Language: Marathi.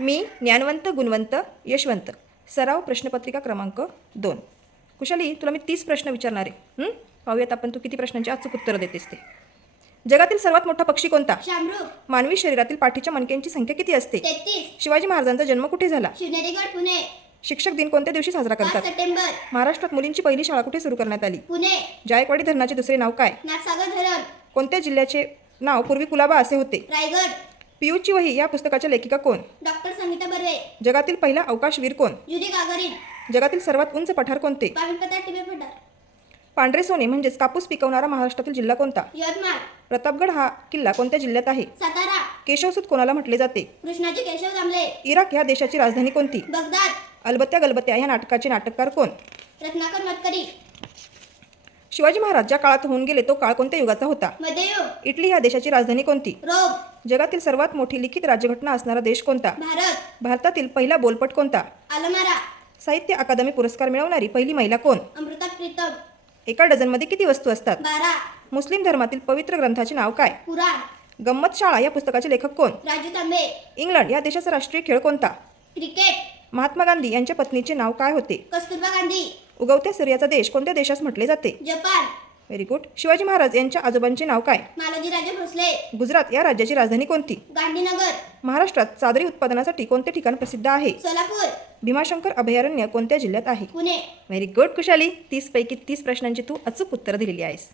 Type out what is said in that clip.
मी ज्ञानवंत गुणवंत यशवंत. सराव प्रश्नपत्रिका क्रमांक दोन. कुशाली तुला मी तीस प्रश्न विचारणार आहे? पाहूयात आपण तू किती प्रश्नांची अचूक उत्तरं देतेस ते. जगातील सर्वात मोठा पक्षी कोणता? मानवी शरीरातील पाठीच्या मणक्यांची संख्या किती असते? शिवाजी महाराजांचा जन्म कुठे झाला? शिक्षक दिन कोणत्या दिवशी साजरा करतात? महाराष्ट्रात मुलींची पहिली शाळा कुठे सुरू करण्यात आली? पुणे. जायकवाडी धरणाचे दुसरे नाव काय? कोणत्या जिल्ह्याचे नाव पूर्वी कुलाबा असे होते? रायगड. पियूची वही या पुस्तकाच्या लेखिका कोण? डॉक्टर संगीता बर्वे. जगातील पहिला अवकाशवीर कोण? जुदी गागारीन. जगातील सर्वात उंच पठार कोणते? पाविलपत्रा टिबे पठार. पांढरे सोने म्हणजेच कापूस पिकवणारा महाराष्ट्रातील जिल्हा कोणता? यवतमाळ. प्रतापगड हा किल्ला कोणत्या जिल्ह्यात आहे? सातारा. केशवसूत कोणाला म्हटले जाते? कृष्णाजी केशव दामले. इराक ह्या देशाची राजधानी कोणती? बगदाद. अलबत्या गलबत्या ह्या नाटकाचे नाटककार कोण? रत्नाकर मतकरी. शिवाजी महाराज ज्या काळात होऊन गेले तो काळ कोणत्या युगाचा होता? मध्ययुग. इटली ह्या देशाची राजधानी कोणती? रोम. जगातील सर्वात मोठी लिखित राज्यघटना असणारा देश कोणता? भारत. भारतातील पहिला बोलपट कोणता? आलमारा. साहित्य अकादमी पुरस्कार मिळवणारी पहिली महिला कोण? अमृता प्रीतम. एका डझनमध्ये किती वस्तू असतात? बारा. मुस्लिम धर्मातील पवित्र ग्रंथाचे नाव काय? कुराण. गंमत शाळा या पुस्तकाचे लेखक कोण? राजू तांबे. इंग्लंड या देशाचा राष्ट्रीय खेळ कोणता? क्रिकेट. महात्मा गांधी यांच्या पत्नीचे नाव काय होते? कस्तुरबा गांधी. उगवत्या सूर्याचा देश कोणत्या देशास म्हटले जाते? Japan. Very good Shivaji Maharaj यांच्या आजोबांचे नाव काय? मालोजी राजे भोसले. गुजरात या राज्याची राजधानी कोणती? गांधीनगर. महाराष्ट्रात चादरी उत्पादनासाठी कोणते ठिकाण प्रसिद्ध आहे? सोलापूर. भीमाशंकर अभयारण्य कोणत्या जिल्ह्यात आहे? पुणे. Very good Kushali. तीस पैकी तीस प्रश्नांची तू अचूक उत्तरं दिलेली आहेस.